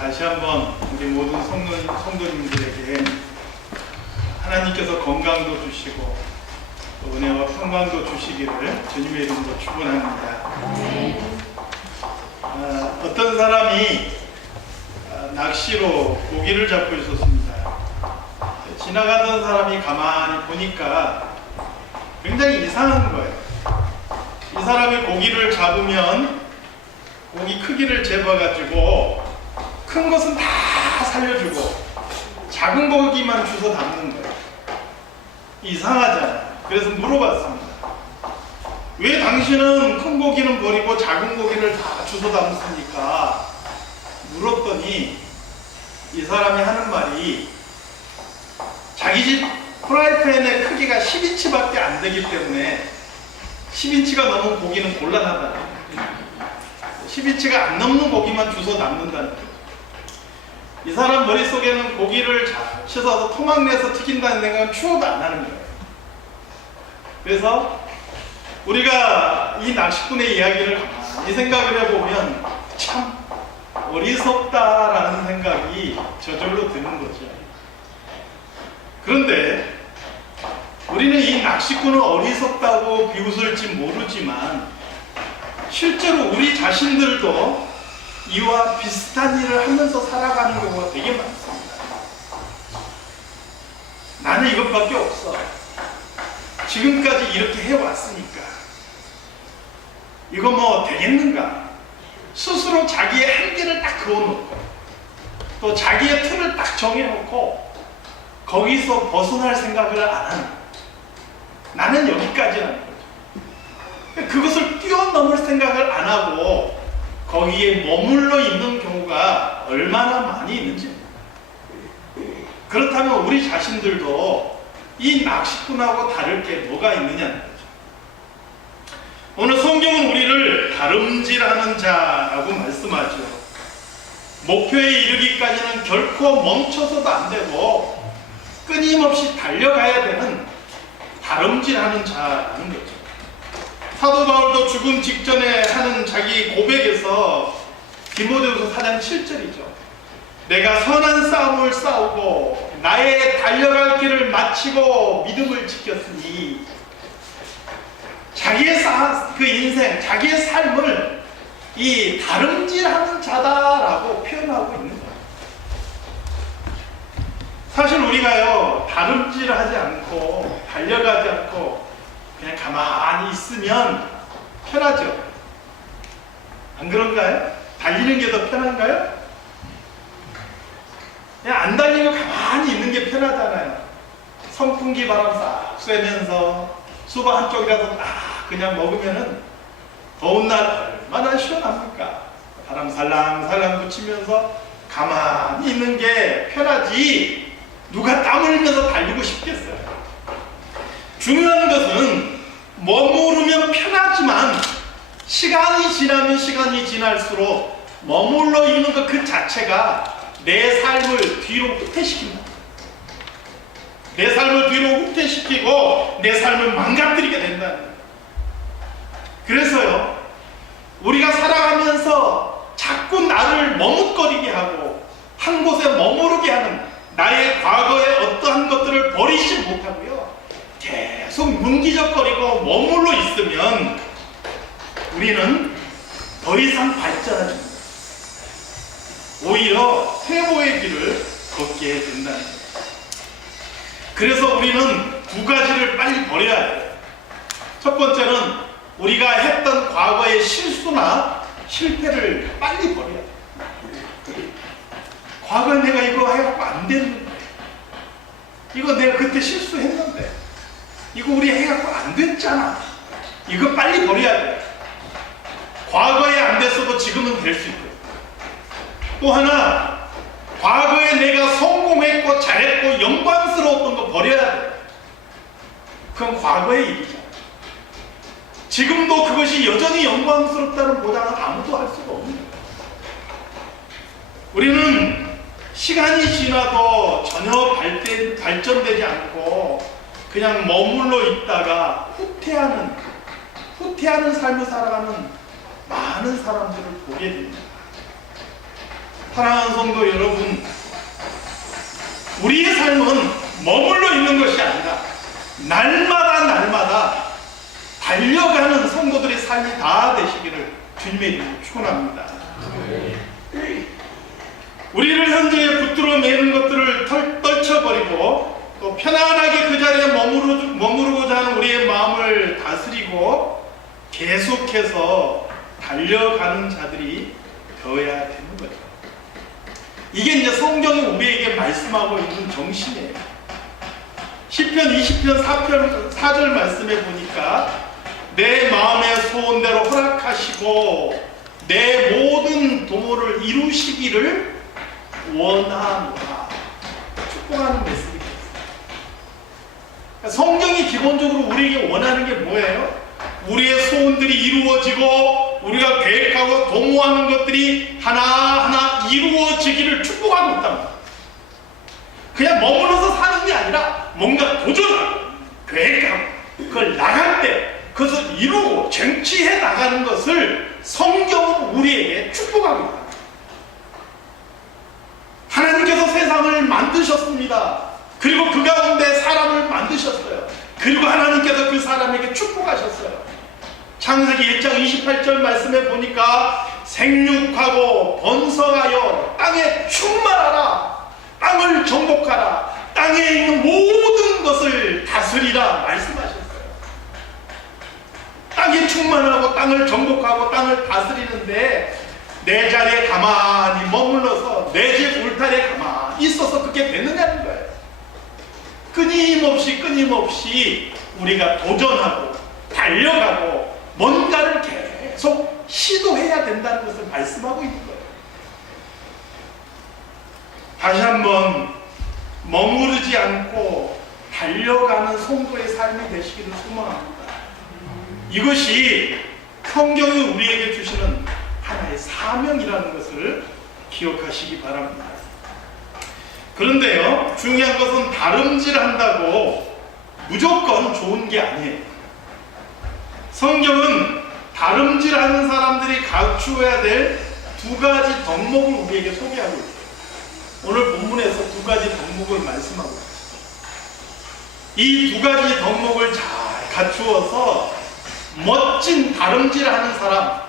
다시 한번 우리 모든 성도님들에게 하나님께서 건강도 주시고 또 은혜와 평강도 주시기를 주님의 이름으로 축원합니다. 어떤 사람이 낚시로 고기를 잡고 있었습니다. 지나가던 사람이 가만히 보니까 굉장히 이상한 거예요. 이 사람이 고기를 잡으면 고기 크기를 재봐가지고 큰 것은 다 살려주고 작은 고기만 주워 담는 거예요. 이상하잖아요. 그래서 물어봤습니다. 왜 당신은 큰 고기는 버리고 작은 고기를 다 주워 담습니까? 물었더니 이 사람이 하는 말이 자기 집 프라이팬의 크기가 10인치밖에 안 되기 때문에 10인치가 넘은 고기는 곤란하다. 10인치가 안 넘는 고기만 주워 담는다는 거죠. 이 사람 머릿속에는 고기를 잘 씻어서 토막 내서 튀긴다는 생각은 추워도 안 하는 거예요. 그래서 우리가 이 낚시꾼의 이야기를 가만히 생각을 해보면 참 어리석다라는 생각이 저절로 드는 거죠. 그런데 우리는 이 낚시꾼을 어리석다고 비웃을지 모르지만 실제로 우리 자신들도 이와 비슷한 일을 하면서 살아가는 경우가 되게 많습니다. 나는 이것밖에 없어. 지금까지 이렇게 해왔으니까 이거 뭐 되겠는가? 스스로 자기의 한계를 딱 그어놓고 또 자기의 틀을 딱 정해놓고 거기서 벗어날 생각을 안 하는 거예요. 나는 여기까지라는 거죠. 그것을 뛰어넘을 생각을 안 하고 거기에 머물러 있는 경우가 얼마나 많이 있는지. 그렇다면 우리 자신들도 이 낚시꾼하고 다를 게 뭐가 있느냐는 거죠. 오늘 성경은 우리를 다름질하는 자라고 말씀하죠. 목표에 이르기까지는 결코 멈춰서도 안 되고 끊임없이 달려가야 되는 다름질하는 자라는 거죠. 사도 바울도 죽음 직전에 하는 자기 고백에서 디모데후서 4장 7절이죠. 내가 선한 싸움을 싸우고 나의 달려갈 길을 마치고 믿음을 지켰으니 자기의 그 인생, 자기의 삶을 이 다름질하는 자다라고 표현하고 있는 거예요. 사실 우리가요 다름질하지 않고 달려가지 않고 그냥 가만히 있으면 편하죠. 안 그런가요? 달리는 게 더 편한가요? 그냥 안 달리고 가만히 있는 게 편하잖아요. 선풍기 바람 싹 쐬면서 수박 한쪽이라도 딱 그냥 먹으면은 더운 날 얼마나 시원합니까? 바람 살랑살랑 붙이면서 가만히 있는 게 편하지 누가 땀 흘리면서 달리고 싶겠어요. 중요한 것은 머무르면 편하지만 시간이 지나면 시간이 지날수록 머물러 있는 것 그 자체가 내 삶을 뒤로 후퇴시킨다. 내 삶을 뒤로 후퇴시키고 내 삶을 망가뜨리게 된다는 거예요. 그래서요 우리가 살아가면서 자꾸 나를 머뭇거리게 하고 한 곳에 머무르게 하는 나의 과거의 어떠한 것들을 버리지 못하고요 계속 문기적거리고 머물러 있으면 우리는 더 이상 발전하지 못합니다. 오히려 퇴보의 길을 걷게 된다는 거예요. 그래서 우리는 두 가지를 빨리 버려야 돼요. 첫 번째는 우리가 했던 과거의 실수나 실패를 빨리 버려야 돼요. 과거에 내가 이거 해갖고 안 됐는데 이거 내가 그때 실수했는데 이거 우리 해갖고 안 됐잖아. 이거 빨리 버려야 돼. 과거에 안 됐어도 지금은 될 수 있고 또 하나 과거에 내가 성공했고 잘했고 영광스러웠던 거 버려야 돼. 그건 과거의 일이잖아. 지금도 그것이 여전히 영광스럽다는 보장은 아무도 할 수가 없는 거야. 우리는 시간이 지나도 전혀 발전되지 않고 그냥 머물러 있다가 후퇴하는 삶을 살아가는 많은 사람들을 보게 됩니다. 사랑하는 성도 여러분, 우리의 삶은 머물러 있는 것이 아니라 날마다 달려가는 성도들의 삶이 다 되시기를 주님의 이름으로 축원합니다. 우리를 현재에 붙들어 매는 것들을 떨쳐버리고 또 편안하게 그 자리에 머무르고자 하는 우리의 마음을 다스리고 계속해서 달려가는 자들이 되어야 되는 거죠. 이게 이제 성경이 우리에게 말씀하고 있는 정신이에요. 시편 20편 4절 말씀에 보니까 내 마음의 소원대로 허락하시고 내 모든 도모를 이루시기를 원하노라. 축복하는 말씀이 있어요. 성경이 기본적으로 우리에게 원하는 게 뭐예요? 우리의 소원들이 이루어지고 우리가 계획하고 도모하는 것들이 하나하나 이루어지기를 축복하고 있단 말이에요. 그냥 머물러서 사는 게 아니라 뭔가 도전하고 계획하고 그걸 나갈 때 그것을 이루고 쟁취해 나가는 것을 성경은 우리에게 축복하고 있다. 하나님께서 세상을 만드셨습니다. 그리고 그 가운데 사람을 만드셨어요. 그리고 하나님께서 그 사람에게 축복하셨어요. 창세기 1장 28절 말씀에 보니까 생육하고 번성하여 땅에 충만하라, 땅을 정복하라, 땅에 있는 모든 것을 다스리라 말씀하셨어요. 땅이 충만하고 땅을 정복하고 땅을 다스리는데 내 자리에 가만히 머물러서 내 집 울타리에 가만히 있어서 그게 되느냐는 거예요. 끊임없이 우리가 도전하고 달려가고 뭔가를 계속 시도해야 된다는 것을 말씀하고 있는 거예요. 다시 한번 머무르지 않고 달려가는 성도의 삶이 되시기를 소망합니다. 이것이 성경이 우리에게 주시는 하나의 사명이라는 것을 기억하시기 바랍니다. 그런데요, 중요한 것은 다름질한다고 무조건 좋은 게 아니에요. 성경은 다름질하는 사람들이 갖추어야 될 두 가지 덕목을 우리에게 소개하고 있어요. 오늘 본문에서 두 가지 덕목을 말씀하고 있어요. 이 두 가지 덕목을 잘 갖추어서 멋진 다름질하는 사람,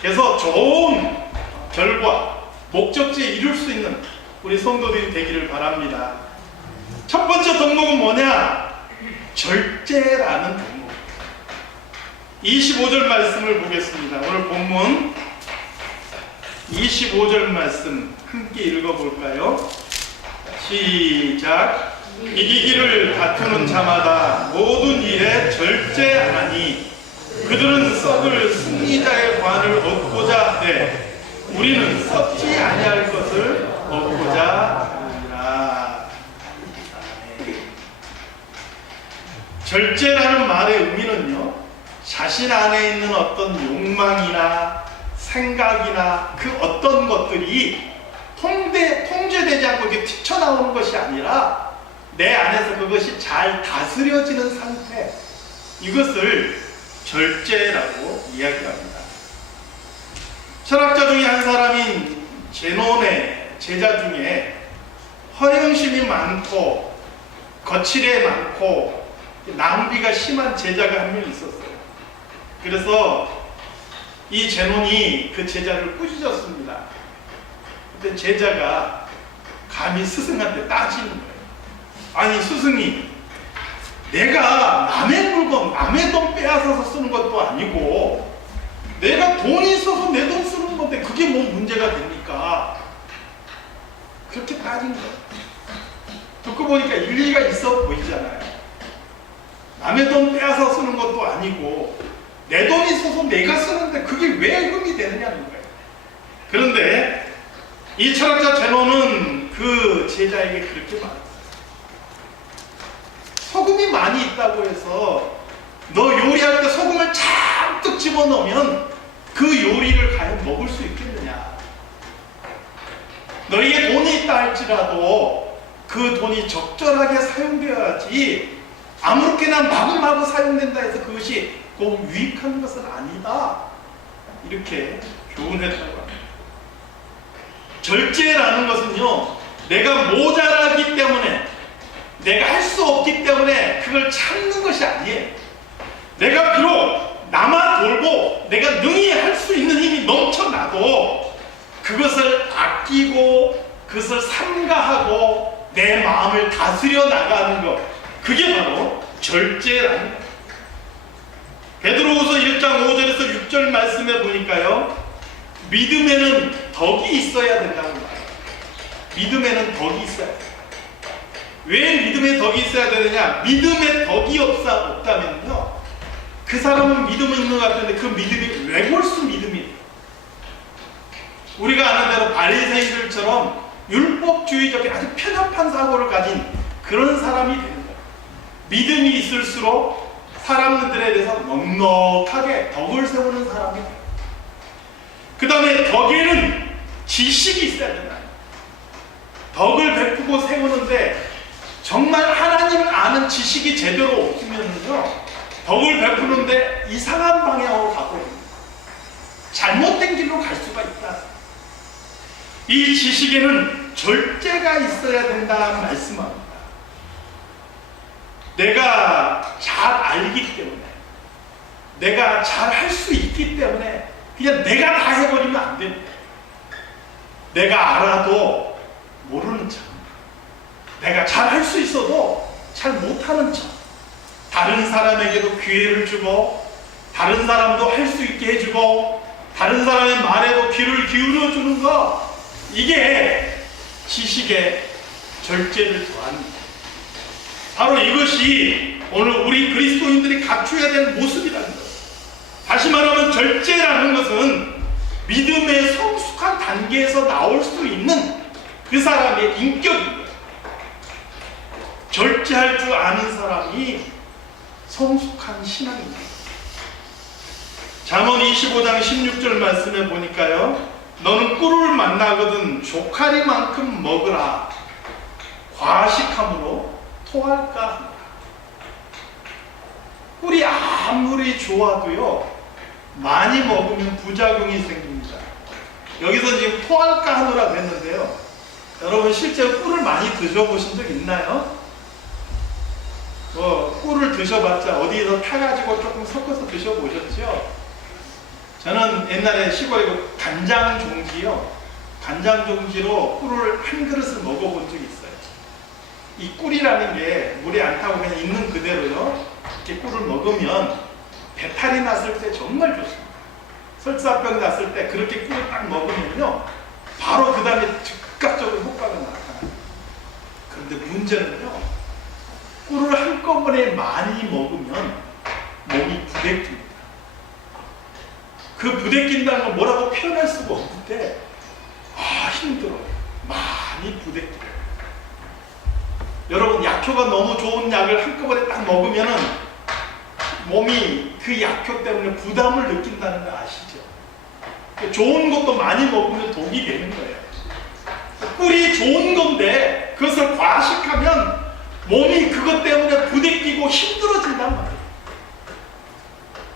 그래서 좋은 결과, 목적지에 이룰 수 있는 우리 성도들이 되기를 바랍니다. 첫 번째 덕목은 뭐냐? 절제라는 덕목. 25절 말씀을 보겠습니다. 오늘 본문 25절 말씀 함께 읽어볼까요? 시작. 이기기를 다투는 자마다 모든 일에 절제하나니 그들은 썩을 승리자의 관을 얻고자 하되 우리는 썩지 아니할 것을 얻고자 하느니라. 절제라는 말의 의미는요, 자신 안에 있는 어떤 욕망이나 생각이나 그 어떤 것들이 통제되지 않고 이렇게 튀쳐나오는 것이 아니라 내 안에서 그것이 잘 다스려지는 상태, 이것을 절제라고 이야기합니다. 철학자 중에 한 사람인 제논의 제자 중에 허영심이 많고 거칠애 많고 낭비가 심한 제자가 한 명 있었어요. 그래서 이 제논이 그 제자를 꾸짖었습니다. 그때 제자가 감히 스승한테 따지는 거예요. 아니 스승이, 내가 남의 물건, 남의 돈 빼앗아서 쓰는 것도 아니고 내가 돈이 있어서 내 돈 쓰는 건데 그게 뭐 문제가 됩니까? 그렇게 따진 거예요. 듣고 보니까 일리가 있어 보이잖아요. 남의 돈 빼앗아 쓰는 것도 아니고 내 돈이 있어서 내가 쓰는데 그게 왜 흠이 되느냐는 거예요. 그런데 이 철학자 제논은 그 제자에게 그렇게 말했어요. 소금이 많이 있다고 해서 너 요리할 때 소금을 잔뜩 집어넣으면 그 요리를 과연 먹을 수 있겠느냐? 너에게 돈이 있다 할지라도 그 돈이 적절하게 사용되어야지 아무렇게나 마구마구 사용된다 해서 그것이 꼭 유익한 것은 아니다. 이렇게 교훈했다고 합니다. 절제라는 것은요, 내가 모자라기 때문에, 내가 할 수 없기 때문에 그걸 참는 것이 아니에요. 내가 비록 나만 돌고 내가 능히 할 수 있는 힘이 넘쳐나도 그것을 아끼고 그것을 삼가하고 내 마음을 다스려 나가는 것, 그게 바로 절제라는 거예요. 베드로후서 1장 5절에서 6절 말씀에 보니까요, 믿음에는 덕이 있어야 된다는 거예요. 믿음에는 덕이 있어야 돼요. 왜 믿음에 덕이 있어야 되느냐? 믿음에 덕이 없다면요, 그 사람은 믿음은 있는 것 같은데 그 믿음이 외골수 믿음이에요. 우리가 아는 대로 바리새인들처럼 율법주의적인 아주 편협한 사고를 가진 그런 사람이 되는 거예요. 믿음이 있을수록 사람들에 대해서 넉넉하게 덕을 세우는 사람이 돼요. 그 다음에 덕에는 지식이 있어야 된다. 덕을 베푸고 세우는데 정말 하나님을 아는 지식이 제대로 없으면요, 덕을 베푸는데 이상한 방향으로 가고 있는 거예요. 잘못된 길로 갈 수가 있다. 이 지식에는 절제가 있어야 된다 말씀합니다. 내가 잘 알기 때문에, 내가 잘 할 수 있기 때문에 그냥 내가 다 해버리면 안 됩니다. 내가 알아도 모르는 척, 내가 잘 할 수 있어도 잘 못하는 척, 다른 사람에게도 기회를 주고 다른 사람도 할 수 있게 해주고 다른 사람의 말에도 귀를 기울여 주는 것, 이게 지식의 절제를 더합니다. 바로 이것이 오늘 우리 그리스도인들이 갖춰야 되는 모습이라는 것. 다시 말하면 절제라는 것은 믿음의 성숙한 단계에서 나올 수 있는 그 사람의 인격입니다. 절제할 줄 아는 사람이 성숙한 신앙입니다. 잠언 25장 16절 말씀에 보니까요, 너는 꿀을 만나거든 조카리만큼 먹으라, 과식함으로 토할까 하노라. 꿀이 아무리 좋아도요, 많이 먹으면 부작용이 생깁니다. 여기서 지금 토할까 하노라 했는데요, 여러분 실제 꿀을 많이 드셔보신 적 있나요? 꿀을 드셔봤자 어디에서 타가지고 조금 섞어서 드셔보셨죠? 저는 옛날에 시골에 간장 종지요, 간장 종지로 꿀을 한 그릇을 먹어본 적이 있어요. 이 꿀이라는 게 물에 안 타고 그냥 있는 그대로요, 이렇게 꿀을 먹으면 배탈이 났을 때 정말 좋습니다. 설사병 났을 때 그렇게 꿀을 딱 먹으면요, 바로 그 다음에 즉각적으로 효과가 나타나요. 그런데 문제는요, 꿀을 한꺼번에 많이 먹으면 몸이 부대낍니다. 그 부대낀다는 건 뭐라고 표현할 수가 없는데, 힘들어요. 많이 부대껴요. 여러분, 약효가 너무 좋은 약을 한꺼번에 딱 먹으면은 몸이 그 약효 때문에 부담을 느낀다는 거 아시죠? 좋은 것도 많이 먹으면 독이 되는 거예요. 꿀이 좋은 건데 그것을 과식하면 몸이 그것 때문에 부대끼고 힘들어진단 말이에요.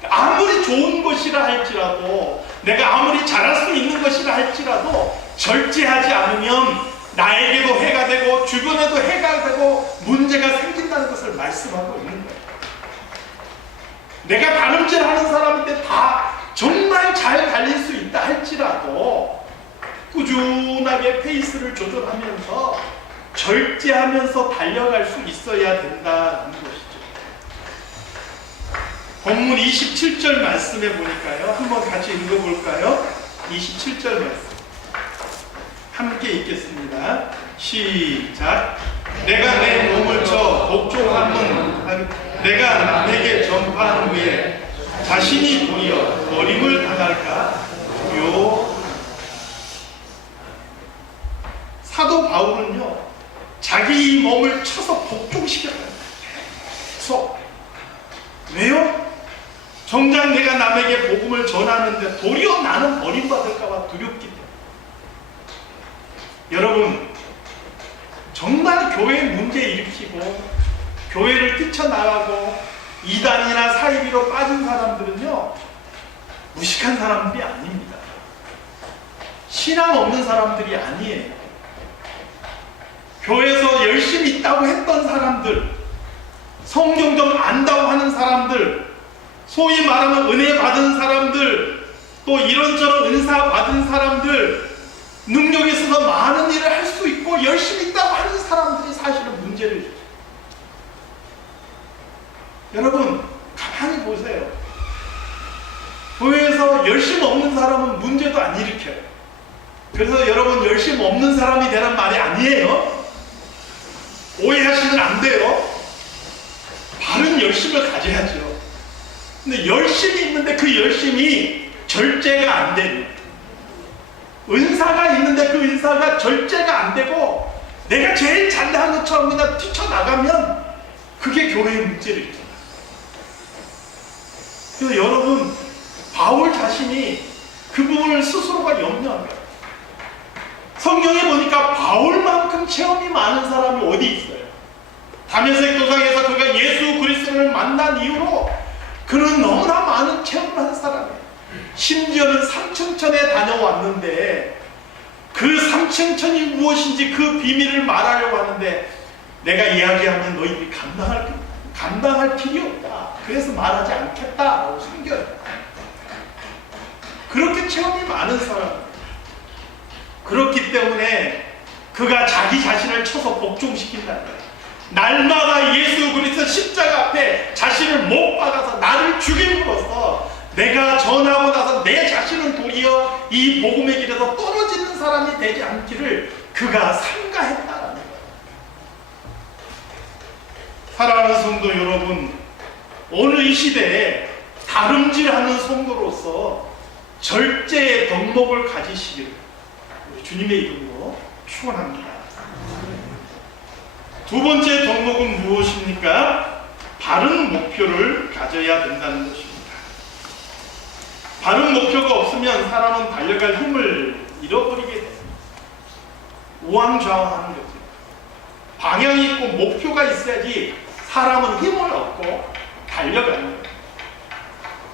아무리 좋은 것이라 할지라도, 내가 아무리 잘할 수 있는 것이라 할지라도 절제하지 않으면 나에게도 해가 되고 주변에도 해가 되고 문제가 생긴다는 것을 말씀하고 있는 거예요. 내가 다름질하는 사람인데 다 정말 잘 달릴 수 있다 할지라도 꾸준하게 페이스를 조절하면서 절제하면서 달려갈 수 있어야 된다는 것이죠. 본문 27절 말씀에 보니까요, 한번 같이 읽어볼까요? 27절 말씀 함께 읽겠습니다. 시작. 내가 내 몸을 쳐 복종함은 내가 남에게 전파한 후에 자신이 도리어 버림을 당할까 두려워. 사도 바울은요, 자기 몸을 쳐서 복종시켰어요. 계속. 왜요? 정작 내가 남에게 복음을 전하는데 도리어 나는 버림받을까봐 두렵기 때문에. 여러분, 정말 교회 문제 일으키고 교회를 뛰쳐나가고 이단이나 사이비로 빠진 사람들은요, 무식한 사람들이 아닙니다. 신앙 없는 사람들이 아니에요. 교회에서 열심히 있다고 했던 사람들, 성경 좀 안다고 하는 사람들, 소위 말하면 은혜 받은 사람들, 또 이런저런 은사 받은 사람들, 능력이 있어서 많은 일을 할 수 있고 열심히 있다고 하는 사람들이 사실은 문제를 일으켜요. 여러분 가만히 보세요. 교회에서 열심 없는 사람은 문제도 안 일으켜요. 그래서 여러분 열심 없는 사람이 되란 말이 아니에요. 오해하시면 안 돼요. 바른 열심을 가져야죠. 근데 열심이 있는데 그 열심이 절제가 안 되는, 은사가 있는데 그 은사가 절제가 안 되고 내가 제일 잘나는 것처럼 그냥 뛰쳐나가면 그게 교회의 문제를 일으켜요. 그래서 여러분 바울 자신이 그 부분을 스스로가 염려합니다. 성경에 보니까 바울만큼 체험이 많은 사람이 어디 있어요? 다메섹 도상에서 그가 예수 그리스도를 만난 이후로 그는 너무나 많은 체험을 한 사람이에요. 심지어는 삼층천에 다녀왔는데 그 삼층천이 무엇인지 그 비밀을 말하려고 하는데 내가 이야기하면 너희들이 감당할 필요 없다. 그래서 말하지 않겠다라고 숨겨요. 그렇게 체험이 많은 사람. 그렇기 때문에 그가 자기 자신을 쳐서 복종시킨다는 거예요. 날마다 예수 그리스도 십자가 앞에 자신을 못 박아서 나를 죽임으로써 내가 전하고 나서 내 자신은 도리어 이 복음의 길에서 떨어지는 사람이 되지 않기를 그가 삼가했다라는 거예요. 사랑하는 성도 여러분, 오늘 이 시대에 다름질하는 성도로서 절제의 덕목을 가지시길 우리 주님의 이름으로 축원합니다. 두 번째 덕목은 무엇입니까? 바른 목표를 가져야 된다는 것입니다. 바른 목표가 없으면 사람은 달려갈 힘을 잃어버리게 됩니다. 우왕좌왕하는 거죠. 방향이 있고 목표가 있어야지 사람은 힘을 얻고 달려가는 거예요.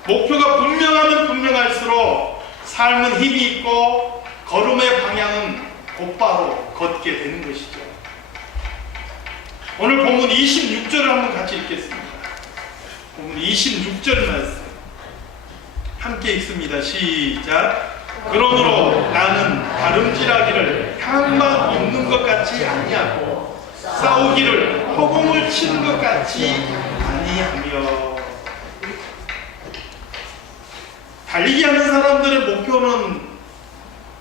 목표가 분명하면 분명할수록 삶은 힘이 있고 걸음의 방향은 곧바로 걷게 되는 것이죠. 오늘 본문 26절을 한번 같이 읽겠습니다. 본문 26절 말씀 함께 읽습니다. 시작. 그러므로 나는 다름질하기를 향만 없는 것 같이 아니하고 싸우기를 허공을 치는 것 같이 아니하며. 달리기 하는 사람들의 목표는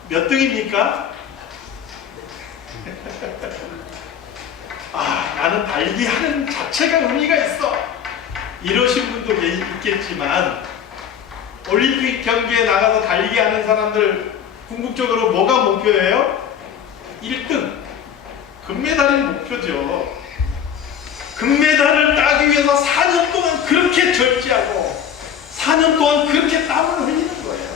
몇 등입니까? 나는 달리기 하는 자체가 의미가 있어 이러신 분도 있겠지만 올림픽 경기에 나가서 달리기 하는 사람들 궁극적으로 뭐가 목표예요? 1등 금메달이 목표죠. 금메달을 따기 위해서 4년 동안 그렇게 절제하고 4년 동안 그렇게 땀을 흘리는 거예요.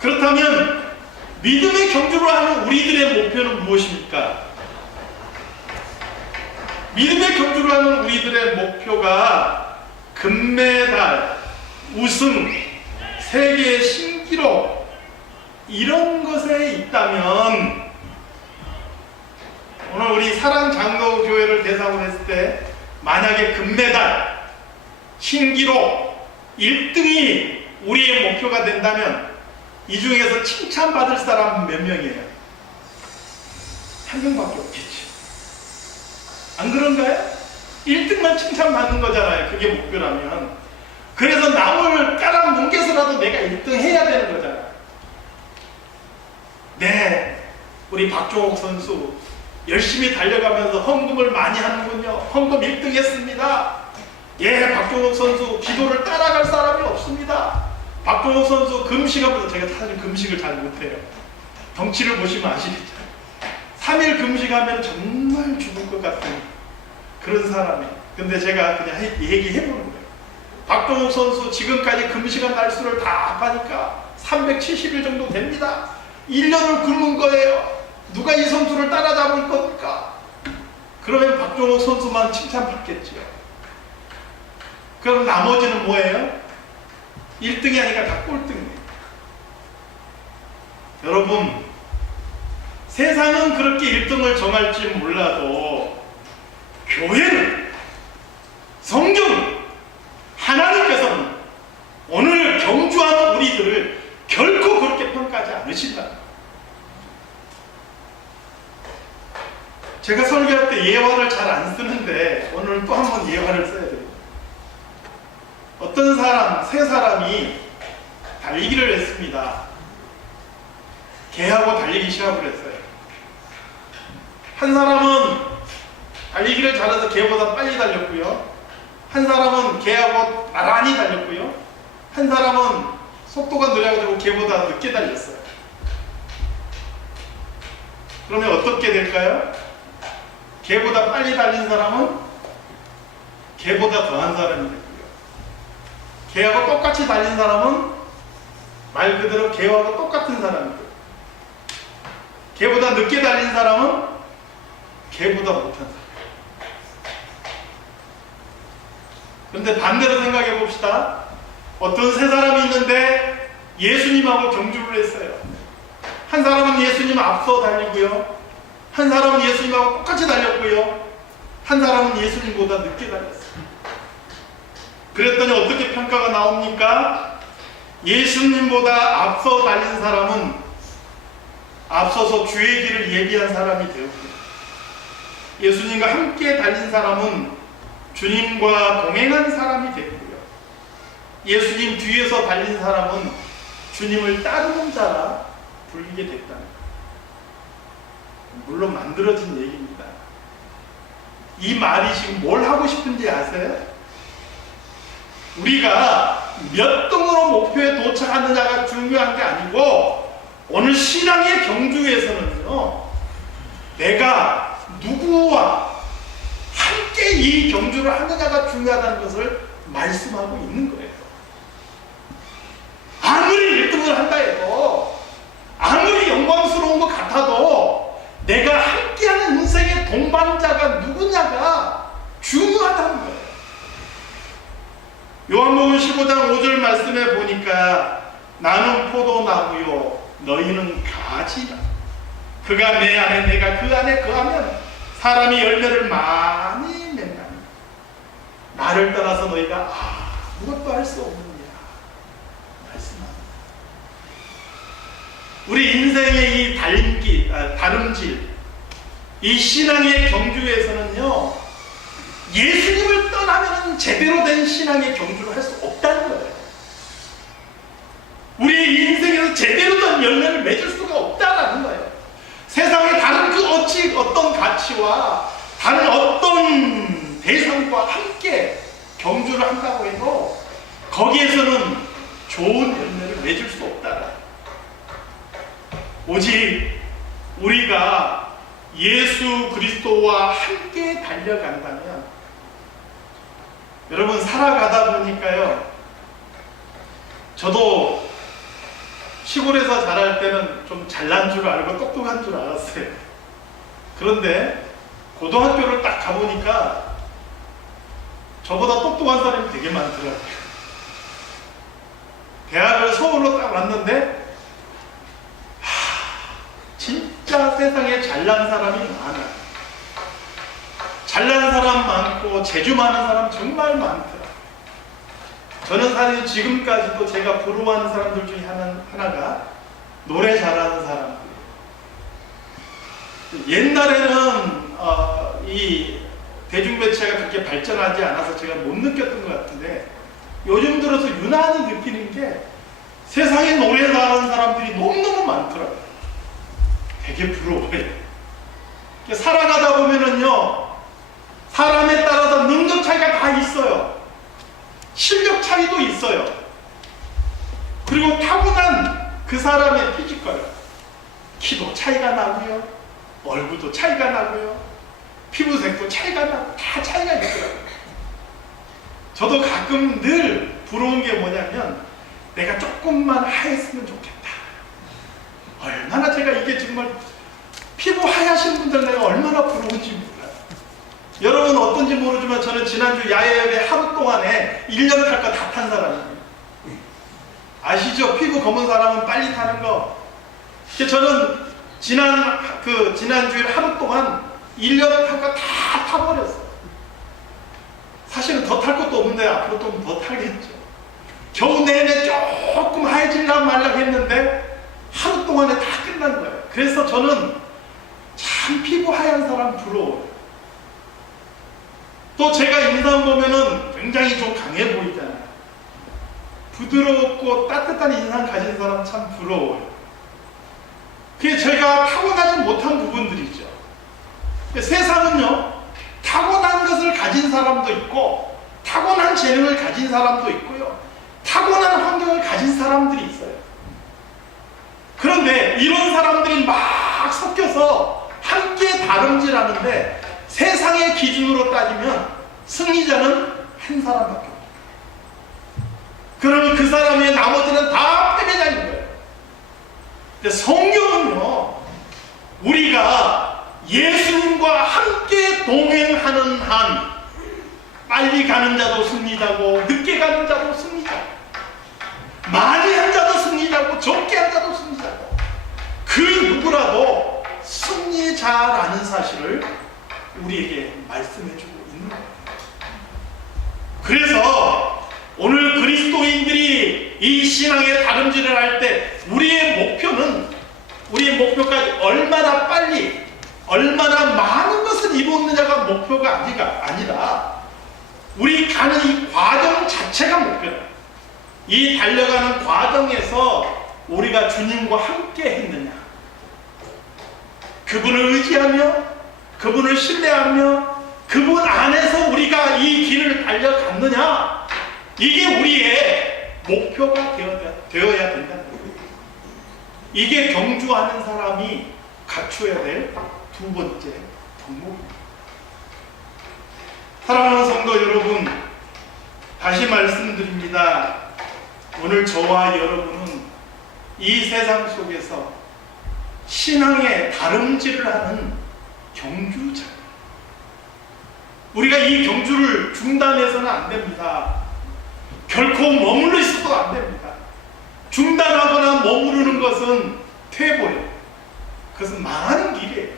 그렇다면 믿음의 경주로 하는 우리들의 목표는 무엇입니까? 믿음의 경주로 하는 우리들의 목표가 금메달, 우승, 세계 신기록 이런 것에 있다면 오늘 우리 사랑장로교회를 대상으로 했을 때 만약에 금메달, 신기록 1등이 우리의 목표가 된다면 이 중에서 칭찬받을 사람은 몇 명이에요? 한 명밖에 없겠죠. 안 그런가요? 1등만 칭찬받는 거잖아요. 그게 목표라면. 그래서 남을 깔아뭉개서라도 내가 1등 해야 되는 거잖아요. 네, 우리 박종옥 선수 열심히 달려가면서 헌금을 많이 하는군요. 헌금 1등 했습니다. 예, 박종옥 선수 기도를 따라갈 사람이 없습니다. 박종옥 선수 금식하면서, 제가 사실 금식을 잘 못해요. 덩치를 보시면 아시겠죠. 3일 금식하면 정말 죽을 것 같은 그런 사람이에요. 근데 제가 그냥 얘기해보는 거예요. 박종옥 선수 지금까지 금식한 날수를 다 합하니까 370일 정도 됩니다. 1년을 굶은 거예요. 누가 이 선수를 따라잡을 겁니까? 그러면 박종옥 선수만 칭찬받겠죠. 그럼 나머지는 뭐예요? 1등이 아니라 다 꼴등이에요. 여러분, 세상은 그렇게 1등을 정할지 몰라도 교회는, 성경은, 하나님께서는 오늘 경주하는 우리들을 결코 그렇게 평가하지 않으신다. 제가 설교할 때 예화를 잘 안 쓰는데 오늘 또 한 번 예화를 써야 됩니다. 어떤 사람, 세 사람이 달리기를 했습니다. 개하고 달리기 시합을 했어요. 한 사람은 달리기를 잘해서 개보다 빨리 달렸고요. 한 사람은 개하고 나란히 달렸고요. 한 사람은 속도가 느려가지고 개보다 늦게 달렸어요. 그러면 어떻게 될까요? 개보다 빨리 달린 사람은 개보다 더한 사람이 됐고요. 개하고 똑같이 달린 사람은 말 그대로 개하고 똑같은 사람이고요. 개보다 늦게 달린 사람은 개보다 못한 사람. 그런데 반대로 생각해 봅시다. 어떤 세 사람이 있는데 예수님하고 경주를 했어요. 한 사람은 예수님 앞서 달리고요. 한 사람은 예수님하고 똑같이 달렸고요. 한 사람은 예수님보다 늦게 달렸어요. 그랬더니 어떻게 평가가 나옵니까? 예수님보다 앞서 달린 사람은 앞서서 주의 길을 예비한 사람이 되었고요. 예수님과 함께 달린 사람은 주님과 동행한 사람이 됐고요. 예수님 뒤에서 달린 사람은 주님을 따르는 자라 불리게 됐다는 거예요. 물론 만들어진 얘기입니다. 이 말이 지금 뭘 하고 싶은지 아세요? 우리가 몇 등으로 목표에 도착하느냐가 중요한 게 아니고 오늘 신앙의 경주에서는요, 내가 누구와 함께 이 경주를 하느냐가 중요하다는 것을 말씀하고 있는 거예요. 아무리 1등을 한다 해도, 아무리 영광스러운 것 같아도 내가 함께하는 인생의 동반자가 누구냐가 중요하다는 거예요. 요한복음 15장 5절 말씀에 보니까 나는 포도나무요 너희는 가지라. 그가 내 안에 내가 그 안에 거하면 사람이 열매를 많이 맺나니 나를 떠나서 너희가 아무것도 할 수 없느냐 말씀합니다. 우리 인생의 이 다름질, 이 신앙의 경주에서는요, 예수님을 떠나면 제대로 된 신앙의 경주를 할 수 없다는 거예요. 우리의 인생에서 제대로 된 열매를 맺을 수가 없다는 거예요. 세상의 다른 어떤 가치와 다른 어떤 대상과 함께 경주를 한다고 해도 거기에서는 좋은 열매를 맺을 수 없다. 오직 우리가 예수 그리스도와 함께 달려간다면, 여러분 살아가다 보니까요, 저도 시골에서 자랄 때는 좀 잘난 줄 알고 똑똑한 줄 알았어요. 그런데 고등학교를 딱 가보니까 저보다 똑똑한 사람이 되게 많더라고요. 대학을 서울로 딱 왔는데 진짜 세상에 잘난 사람이 많아요. 잘난 사람 많고 재주 많은 사람 정말 많더라고요. 저는 사실 지금까지도 제가 부러워하는 사람들 중에 하나가 노래 잘하는 사람들. 옛날에는 이 대중매체가 그렇게 발전하지 않아서 제가 못 느꼈던 것 같은데 요즘 들어서 유난히 느끼는 게 세상에 노래 잘하는 사람들이 너무너무 많더라고요. 되게 부러워요. 살아가다 보면은요, 사람에 따라서 능력 차이가 다 있어요. 실력 차이도 있어요. 그리고 타고난 그 사람의 피지컬, 키도 차이가 나고요, 얼굴도 차이가 나고요, 피부색도 차이가 나고 다 차이가 있더라고요. 저도 가끔 늘 부러운 게 뭐냐면 내가 조금만 하였으면 좋겠다. 얼마나 제가 이게 정말 피부 하얗신 분들 내가 얼마나 부러운지 몰라요. 여러분 어떤지 모르지만 저는 지난주 야외역에 하루 동안에 1년 탈 거 다 탄 사람이에요. 아시죠? 피부 검은 사람은 빨리 타는 거, 저는 지난주에 하루 동안 1년 탈 거 다 타버렸어요. 사실은 더 탈 것도 없는데 앞으로 좀 더 탈겠죠. 겨우 내내 조금 하얘질라 말라 했는데 하루 동안에 다 끝난 거예요. 그래서 저는 참 피부 하얀 사람 부러워요. 또 제가 인상 보면은 굉장히 좀 강해 보이잖아요. 부드럽고 따뜻한 인상 가진 사람 참 부러워요. 그게 제가 타고나지 못한 부분들이죠. 세상은요, 타고난 것을 가진 사람도 있고 타고난 재능을 가진 사람도 있고요, 타고난 환경을 가진 사람들이 있어요. 그런데 이런 사람들이 막 섞여서 함께 다름질하는데 세상의 기준으로 따지면 승리자는 한 사람밖에 없어요. 그러면 그 사람의 나머지는 다 패배자인 거예요. 근데 성경은요, 우리가 예수님과 함께 동행하는 한 빨리 가는 자도 승리자고 늦게 가는 자도 승리자고 많이 한 자도 승리자고 적게 한 자도 승리자고 그 누구라도 승리자라는 사실을 우리에게 말씀해주고 있는 거예요. 그래서 오늘 그리스도인들이 이 신앙의 다름질을 할 때 우리의 목표까지 얼마나 빨리 얼마나 많은 것을 이루었느냐가 목표가 아니라 우리 가는 이 과정 자체가 목표다. 이 달려가는 과정에서 우리가 주님과 함께 했느냐, 그분을 의지하며 그분을 신뢰하며 그분 안에서 우리가 이 길을 달려갔느냐, 이게 우리의 목표가 되어야 된다는 거예요. 이게 경주하는 사람이 갖추어야 될 두 번째 덕목입니다. 사랑하는 성도 여러분, 다시 말씀드립니다. 오늘 저와 여러분은 이 세상 속에서 신앙의 다름질을 하는 경주자입니다. 우리가 이 경주를 중단해서는 안 됩니다. 결코 머물러 있어도 안 됩니다. 중단하거나 머무르는 것은 퇴보예요. 그것은 망하는 길이에요.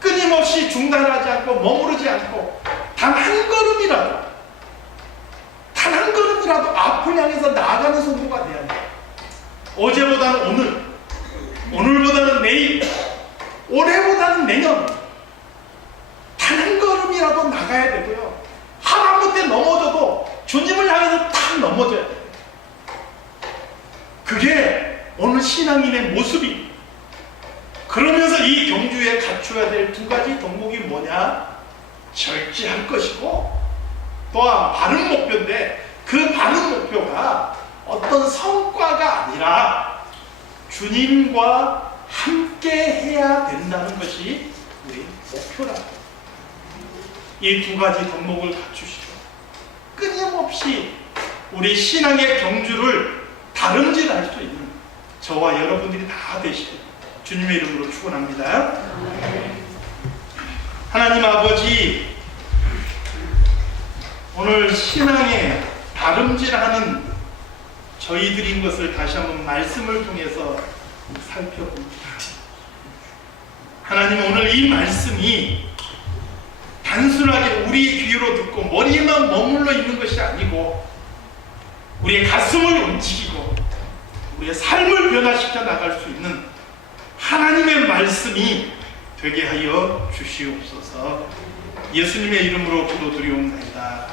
끊임없이 중단하지 않고 머무르지 않고 단 한 걸음이라도 앞을 향해서 나아가는 성도가 돼야 돼요. 어제보다는 오늘, 오늘보다는 내일, 올해보다는 내년, 단 한 걸음이라도 나가야 되고요. 하다못해 넘어져도 주님을 향해서 딱 넘어져야 돼요. 그게 오늘 신앙인의 모습입니다. 그러면서 이 경주에 갖추어야 될 두 가지 덕목이 뭐냐? 절제할 것이고 또한 바른 목표인데, 그 바른 목표가 어떤 성과가 아니라 주님과 함께 해야 된다는 것이 우리 목표다. 이 두 가지 덕목을 갖추시고 끊임없이 우리 신앙의 경주를 다름질할 수 있는 저와 여러분들이 다 되시길 주님의 이름으로 축원합니다. 하나님 아버지, 오늘 신앙에 다름질하는 저희들인 것을 다시 한번 말씀을 통해서 살펴봅니다. 하나님, 오늘 이 말씀이 단순하게 우리 귀로 듣고 머리에만 머물러 있는 것이 아니고 우리의 가슴을 움직이고 우리의 삶을 변화시켜 나갈 수 있는 하나님의 말씀이 되게 하여 주시옵소서. 예수님의 이름으로 기도드리옵나이다.